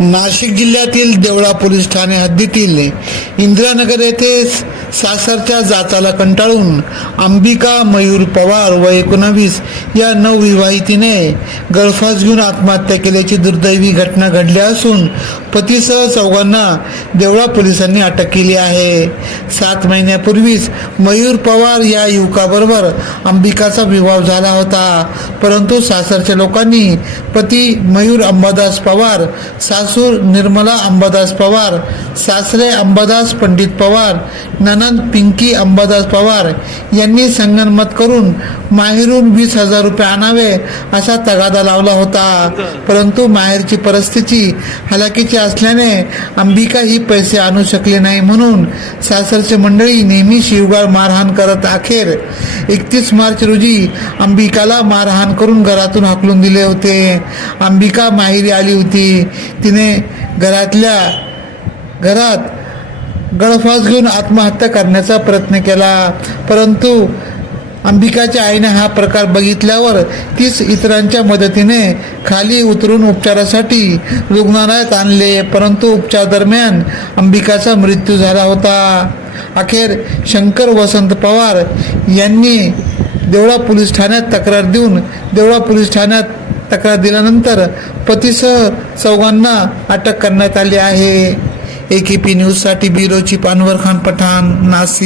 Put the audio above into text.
नाशिक जिल्ह्यातील देवळा पोलीस ठाणे हद्दीतील इंदिरानगर येथे सासरच्या जाचाला कंटाळून अंबिका मयूर पवार व एकोणावीस या नवविवाहितीने गळफास घेऊन आत्महत्या केल्याची दुर्दैवी घटना घडली असून पतीसह चौघांना देवळा पोलिसांनी अटक केली आहे. सात महिन्यापूर्वीच मयूर पवार या युवकाबरोबर अंबिकाचा विवाह झाला होता. परंतु सासरच्या लोकांनी पती मयूर अंबादास पवार सासूर निर्मला अंबादास पवार सासरे अंबादास पंडित पवार ननंद पिंकी अंबादास पवार यांनी संगनमत करून माहेरून वीस हजार रुपये आणावे असा तगादा लावला होता. परंतु माहेरची परिस्थिती हलाखीची असल्याने अंबिका ही पैसे आणू शकले नाही म्हणून सासरचे मंडळी नेहमी शिवगाळ मारहाण करत अखेर एकतीस मार्च रोजी अंबिकाला मारहाण करून घरातून हाकलून दिले होते. अंबिका माहेरी आली होती. तिने घरातल्या घरात गळफास घेऊन आत्महत्या करण्याचा प्रयत्न केला. परंतु अंबिकाच्या आईने हा प्रकार बघितल्यावर तीच इतरांच्या मदतीने खाली उतरून उपचारासाठी रुग्णालयात आणले. परंतु उपचार दरम्यान अंबिकाचा मृत्यू झाला होता. अखेर शंकर वसंत पवार यांनी देवळा पोलीस ठाण्यात तक्रार देऊन देवळा पोलीस ठाण्यात तक्रार दिल्यानंतर पतीसह चौघांना अटक करण्यात आली आहे. ए के पी न्यूजसाठी ब्युरोची पानवर खान पठाण नाशिक.